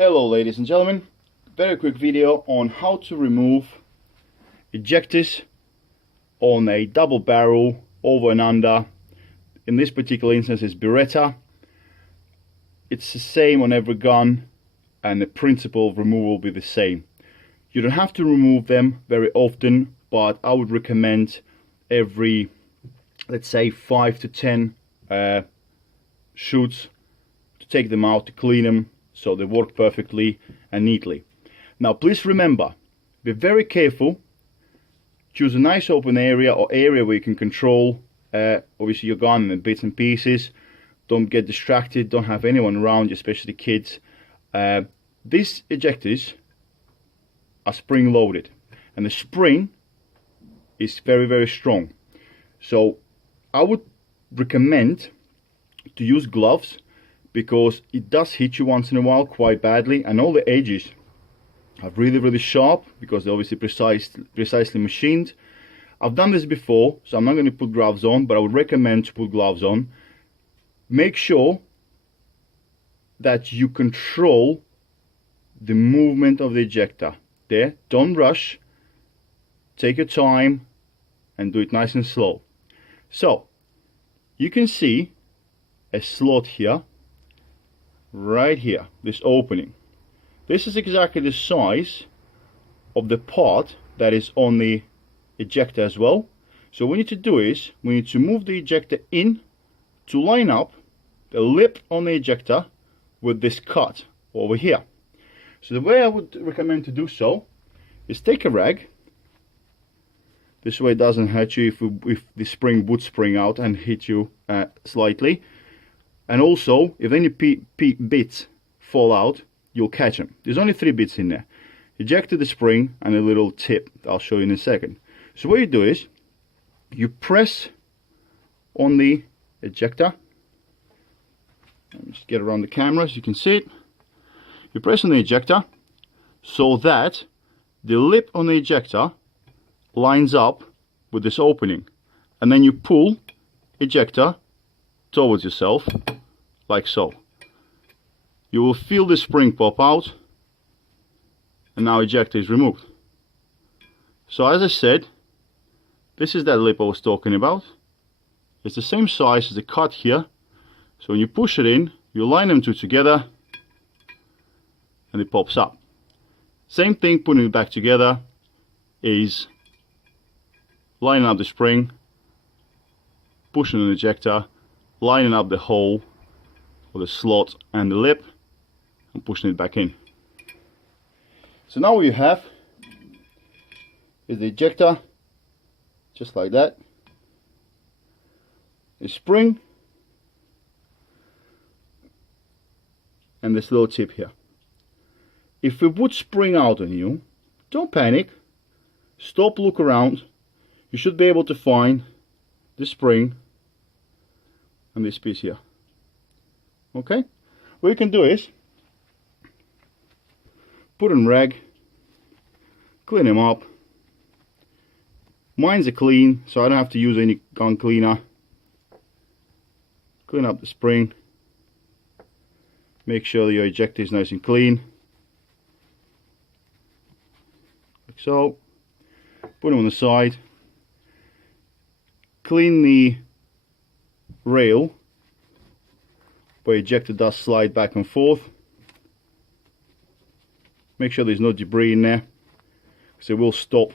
Hello ladies and gentlemen, very quick video on how to remove ejectors on a double barrel over and under. In this particular instance it's Beretta. It's the same on every gun and the principle of removal will be the same. You don't have to remove them very often, but I would recommend every, let's say, 5 to 10 shoots to take them out, to clean them so they work perfectly and neatly. Now please remember, be very careful. Choose a nice open area or area where you can control obviously your gun in bits and pieces. Don't get distracted, don't have anyone around you, especially kids. These ejectors are spring loaded and the spring is very strong. So I would recommend to use gloves, because it does hit you once in a while quite badly, and all the edges are really sharp because they're obviously precisely machined. I've done this before, so I'm not going to put gloves on, but I would recommend to put gloves on. Make sure that you control the movement of the ejector there. Don't rush, take your time and do it nice and slow. So you can see a slot here, right here, this opening. This is exactly the size of the part that is on the ejector as well. So what we need to do is we need to move the ejector in to line up the lip on the ejector with this cut over here. So the way I would recommend to do so is take a rag. This way it doesn't hurt you if the spring would spring out and hit you slightly. And also, if any bits fall out, you'll catch them. There's only 3 bits in there. Ejector, the spring, and a little tip I'll show you in a second. So what you do is, you press on the ejector. Let me just get around the camera so you can see it. You press on the ejector so that the lip on the ejector lines up with this opening. And then you pull ejector towards yourself, like so. You will feel the spring pop out, and now ejector is removed. So as I said, this is that lip I was talking about. It's the same size as the cut here. So when you push it in, you line them two together and it pops up. Same thing, putting it back together is lining up the spring, pushing the ejector, lining up the hole or the slot and the lip and pushing it back in. So now what you have is the ejector, just like that, a spring and this little tip here. If it would spring out on you, don't panic, stop, look around. You should be able to find the spring and this piece here. Okay, what you can do is put on rag, clean them up. Mine's a clean, so I don't have to use any gun cleaner. Clean up the spring, make sure your ejector is nice and clean, like so. Put them on the side, clean the rail where ejector does slide back and forth. Make sure there's no debris in there, because it will stop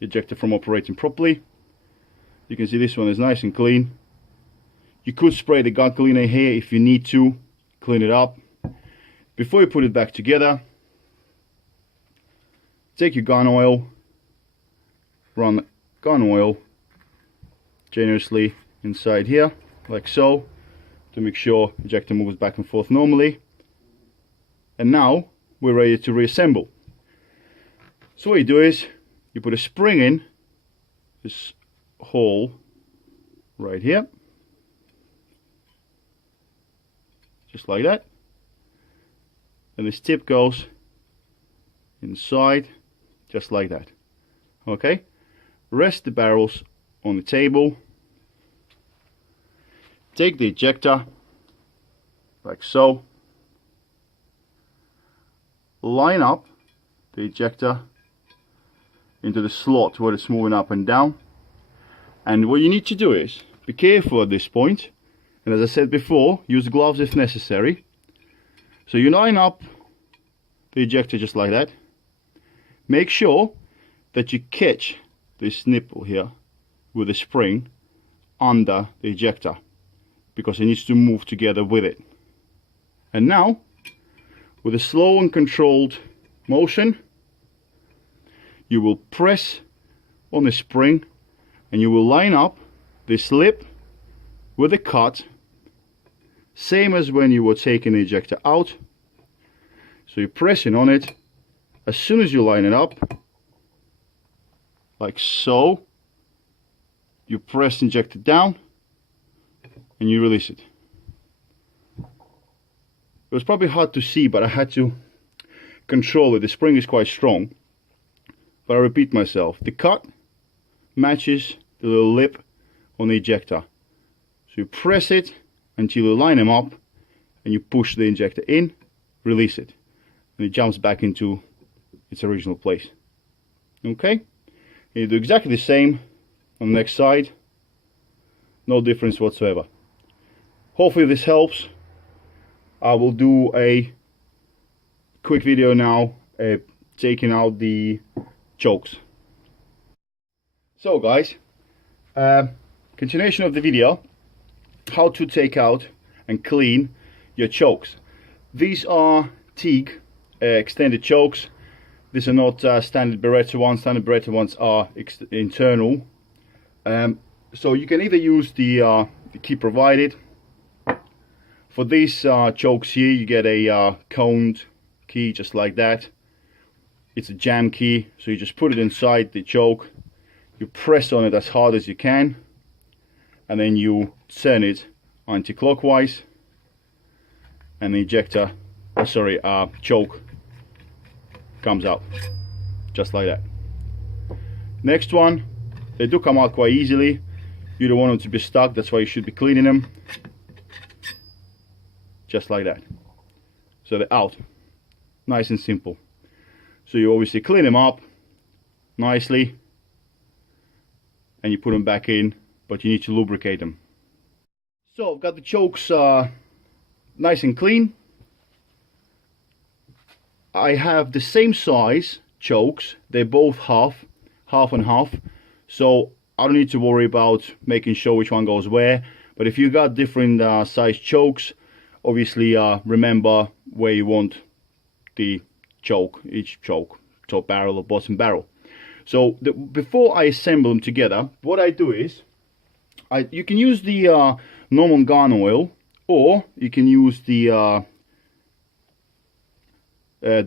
the ejector from operating properly. You can see this one is nice and clean. You could spray the gun cleaner here if you need to clean it up. Before you put it back together, take your gun oil, run the gun oil generously inside here, like so, to make sure ejector moves back and forth normally. And now we're ready to reassemble. So what you do is you put a spring in this hole right here, just like that, and this tip goes inside just like that. Okay, rest the barrels on the table, take the ejector like so, line up the ejector into the slot where it's moving up and down. And what you need to do is be careful at this point, and as I said before, use gloves if necessary. So you line up the ejector just like that. Make sure that you catch this nipple here with the spring under the ejector, because it needs to move together with it. And now, with a slow and controlled motion, you will press on the spring and you will line up this lip with the cut, same as when you were taking the ejector out. So you're pressing on it. As soon as you line it up, like so, you press the ejector down and you release it. It was probably hard to see, but I had to control it. The spring is quite strong. But I repeat myself, the cut matches the little lip on the ejector. So you press it until you line them up and you push the ejector in, release it, and it jumps back into its original place. Okay? You do exactly the same on the next side. No difference whatsoever. Hopefully this helps. I will do a quick video now taking out the chokes. So guys, continuation of the video, how to take out and clean your chokes. These are Teague extended chokes. These are not standard Beretta ones. Standard Beretta ones are internal. So you can either use the key provided. For these chokes here, you get a coned key just like that. It's a jam key, so you just put it inside the choke, you press on it as hard as you can, and then you turn it anti-clockwise, and the ejector, choke comes out, just like that. Next one, they do come out quite easily. You don't want them to be stuck, that's why you should be cleaning them. Just like that. So they're out. Nice and simple. So you obviously clean them up nicely and you put them back in, but you need to lubricate them. So I've got the chokes nice and clean. I have the same size chokes. They're both half and half. So I don't need to worry about making sure which one goes where. But if you got different size chokes, obviously remember where you want the choke, each choke, top barrel or bottom barrel. So before I assemble them together, what I do is, you can use the normal gun oil, or you can use the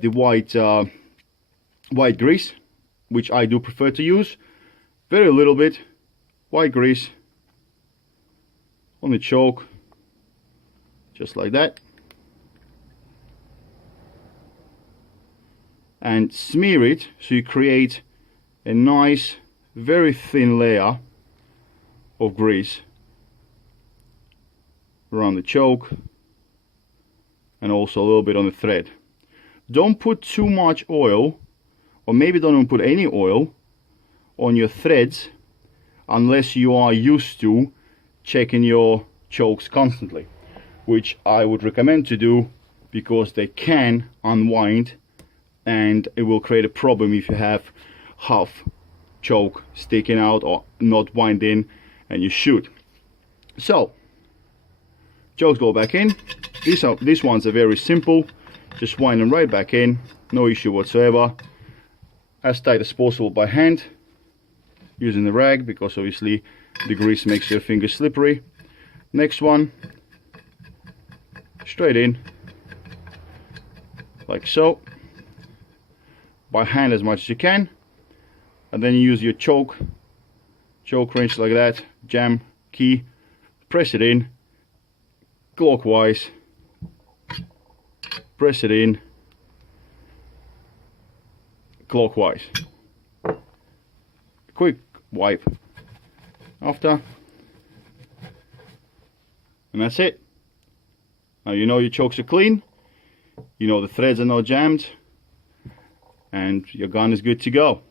white grease, which I do prefer to use. Very little bit white grease on the choke, just like that. And smear it so you create a nice, very thin layer of grease around the choke and also a little bit on the thread. Don't put too much oil, or maybe don't even put any oil on your threads unless you are used to checking your chokes constantly, which I would recommend to do, because they can unwind and it will create a problem if you have half choke sticking out or not winding and you shoot. So chokes go back in. These ones are very simple, just wind them right back in, no issue whatsoever. As tight as possible by hand, using the rag, because obviously the grease makes your fingers slippery. Next one, straight in, like so, by hand as much as you can, and then you use your choke wrench like that, jam key, press it in clockwise, press it in clockwise. Quick wipe after, and that's it. Now you know your chokes are clean, you know the threads are not jammed, and your gun is good to go.